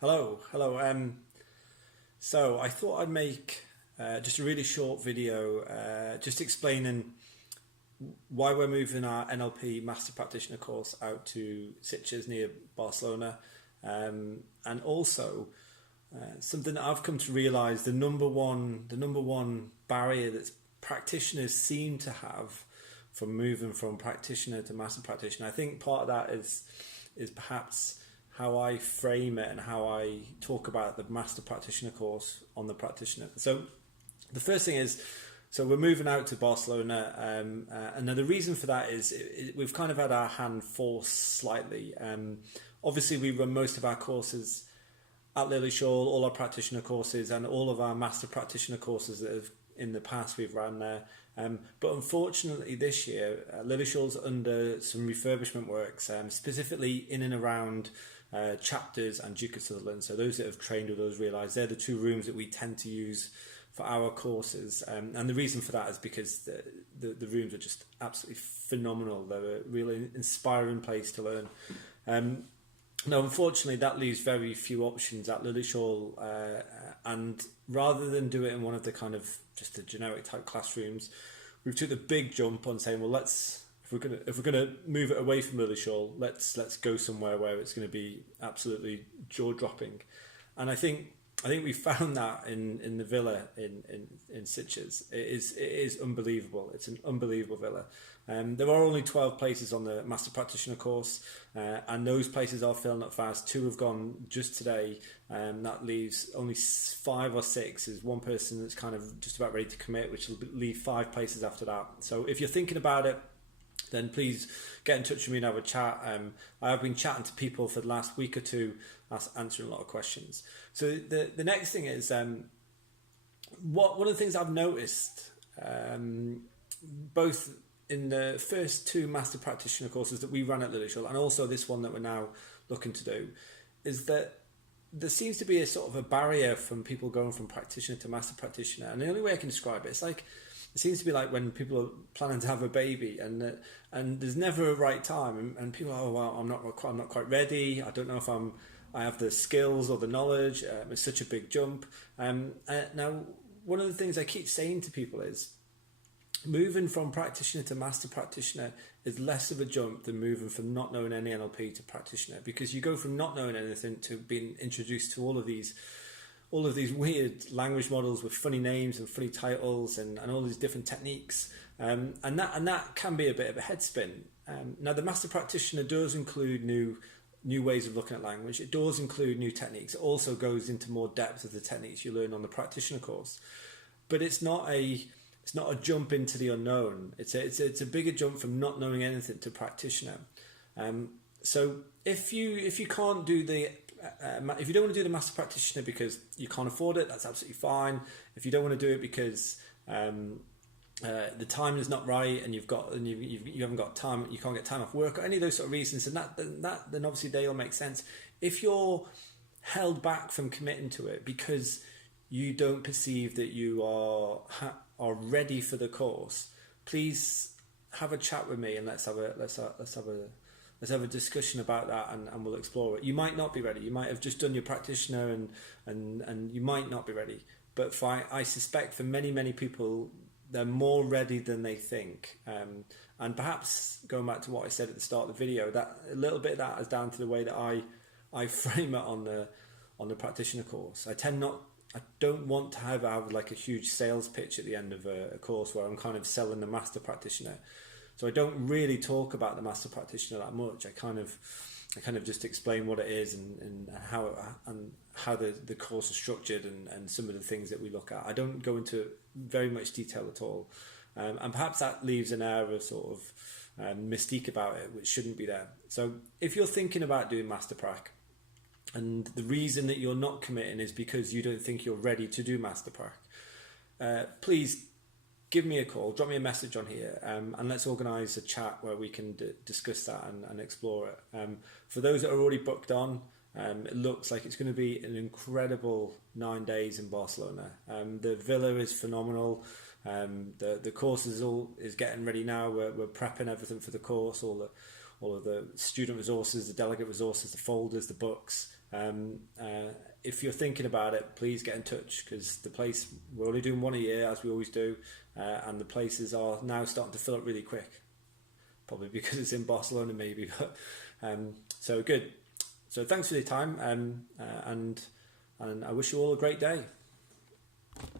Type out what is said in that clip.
Hello. So I thought I'd make just a really short video, just explaining why we're moving our NLP Master Practitioner course out to Sitges near Barcelona, and also something that I've come to realise the number one barrier that practitioners seem to have from moving from practitioner to master practitioner. I think part of that is perhaps how I frame it and how I talk about the master practitioner course on the practitioner. So the first thing is, so we're moving out to Barcelona, and now the reason for that is we've kind of had our hand forced slightly. Obviously, we run most of our courses at Lillyshaw, all our practitioner courses and all of our master practitioner courses that have in the past we've run there. But unfortunately this year, Lillyshaw's under some refurbishment works, specifically in and around chapters and Duke of Sutherland. So those that have trained with us realise they're the two rooms that we tend to use for our courses. And the reason for that is because the rooms are just absolutely phenomenal. They're a really inspiring place to learn. Now, unfortunately, that leaves very few options at Lillyshaw, and rather than do it in one of the kind of just the generic type classrooms, we've took the big jump on saying, well, if we're gonna move it away from Lillyshaw, let's go somewhere where it's going to be absolutely jaw dropping, and I think we found that in the villa in Sitges. It is unbelievable. It's an unbelievable villa. There are only 12 places on the Master Practitioner course, and those places are filling up fast. 2 have gone just today, that leaves only 5 or 6. There's one person that's kind of just about ready to commit, which will leave 5 places after that. So if you're thinking about it, then please get in touch with me and have a chat. I have been chatting to people for the last week or two, answering a lot of questions. So the next thing is, one of the things I've noticed, both in the first 2 master practitioner courses that we ran at Lillyshaw, and also this one that we're now looking to do, is that there seems to be a sort of a barrier from people going from practitioner to master practitioner. And the only way I can describe it, it seems to be like when people are planning to have a baby, and there's never a right time, and people are, oh well, I'm not quite ready. I don't know if I have the skills or the knowledge. It's such a big jump. Now, one of the things I keep saying to people is, moving from practitioner to master practitioner is less of a jump than moving from not knowing any NLP to practitioner, because you go from not knowing anything to being introduced to all of these weird language models with funny names and funny titles and all these different techniques, and that can be a bit of a head spin. Now, the master practitioner does include new ways of looking at language. It does include new techniques. It also goes into more depth of the techniques you learn on the practitioner course, but it's not a jump into the unknown. It's a bigger jump from not knowing anything to practitioner. So if you can't do if you don't want to do the master practitioner because you can't afford it, that's absolutely fine. If you don't want to do it because the time is not right, and you haven't got time, you can't get time off work, or any of those sort of reasons, and then obviously they all make sense. If you're held back from committing to it because you don't perceive that you are ready for the course, please have a chat with me and let's have a discussion about that, and we'll explore it. You might not be ready. You might have just done your practitioner and you might not be ready. But I suspect for many people, they're more ready than they think. And perhaps going back to what I said at the start of the video, that a little bit of that is down to the way that I frame it on the practitioner course. I don't want to have like a huge sales pitch at the end of a course where I'm kind of selling the master practitioner. So I don't really talk about the master practitioner that much. I kind of just explain what it is and how the course is structured and some of the things that we look at. I don't go into very much detail at all, and perhaps that leaves an air of sort of mystique about it, which shouldn't be there. So if you're thinking about doing master prac, and the reason that you're not committing is because you don't think you're ready to do master prac, please give me a call, drop me a message on here, and let's organise a chat where we can discuss that and explore it. For those that are already booked on, it looks like it's going to be an incredible 9 days in Barcelona. The villa is phenomenal. The course is getting ready now. We're prepping everything for the course, all of the student resources, the delegate resources, the folders, the books. If you're thinking about it, please get in touch, because the place, we're only doing one a year as we always do, and the places are now starting to fill up really quick, probably because it's in Barcelona maybe, but so good. So thanks for your time, and I wish you all a great day.